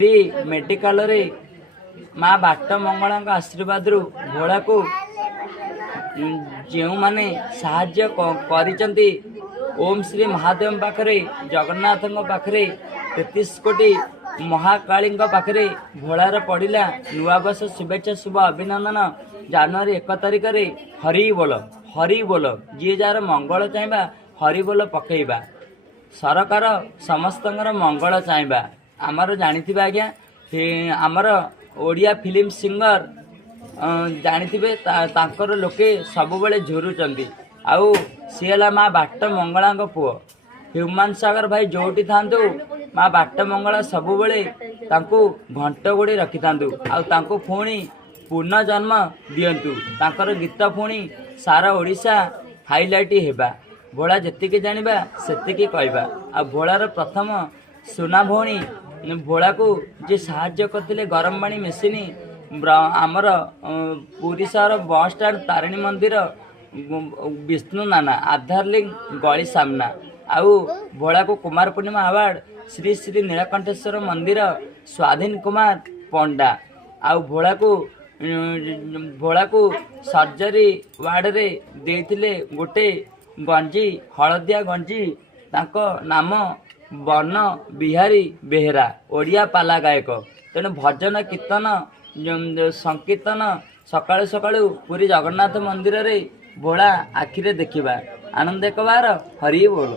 Medical रे माँ बाट मंगला आशीर्वाद रु भोला को जो माने साहाय्य करिसंती ओम श्री महादेव पाखरे जगन्नाथ पाखरे 33 कोटी महाकाली पाखरे भोलार पड़िला नुआ वर्ष शुभेच्छा शुभ अभिनंदन। जनवरी 1 तारिख रे हरि बोल जी जार मंगल चाहबा हरि बोल पकेबा सरकार समस्त मंगल चाहबा आमर जानी आज्ञा आमर ओडिया फिल्म सिंगर जानी लोके सब बेले झुरुचंदी आउ सी है माँ बाट मंगला पुओ ह्यूमान सागर भाई जोटी था माँ बाट मंगला सब बेले घंट गोड़ी रखि था पुणी पुनर्जन्म दिंतु तांकर गीत पुणी सारा ओडिशा हाइलाइट हेबा भोला जेतिकी जानिबा सेतिकी कहबा आ भोलार प्रथम सुना भौणी भोला को जे साहाय्य करथिले गरम पानी मेसिन आमर पुरी सहर बस स्टैंड तारिणी मंदिर विष्णु नाना आधार लिंक गली सामना आउ भोला को कुमार पूर्णिमा अवार्ड श्री श्री नीलकंठेश्वर मंदिर स्वाधीन कुमार पंडा आउ भोला को सर्जरी वार्ड रे देथिले गोटे गंजी हलदिया गंजी ताको नाम वन बिहारी बेहेरा ओडिया पाला गायक तेणु भजन कीर्तन संकीर्तन सकाळु सकाळु पुरी जगन्नाथ मंदिर रे भोला आखिरे देखिबा आनंद एक बार हरि बोल।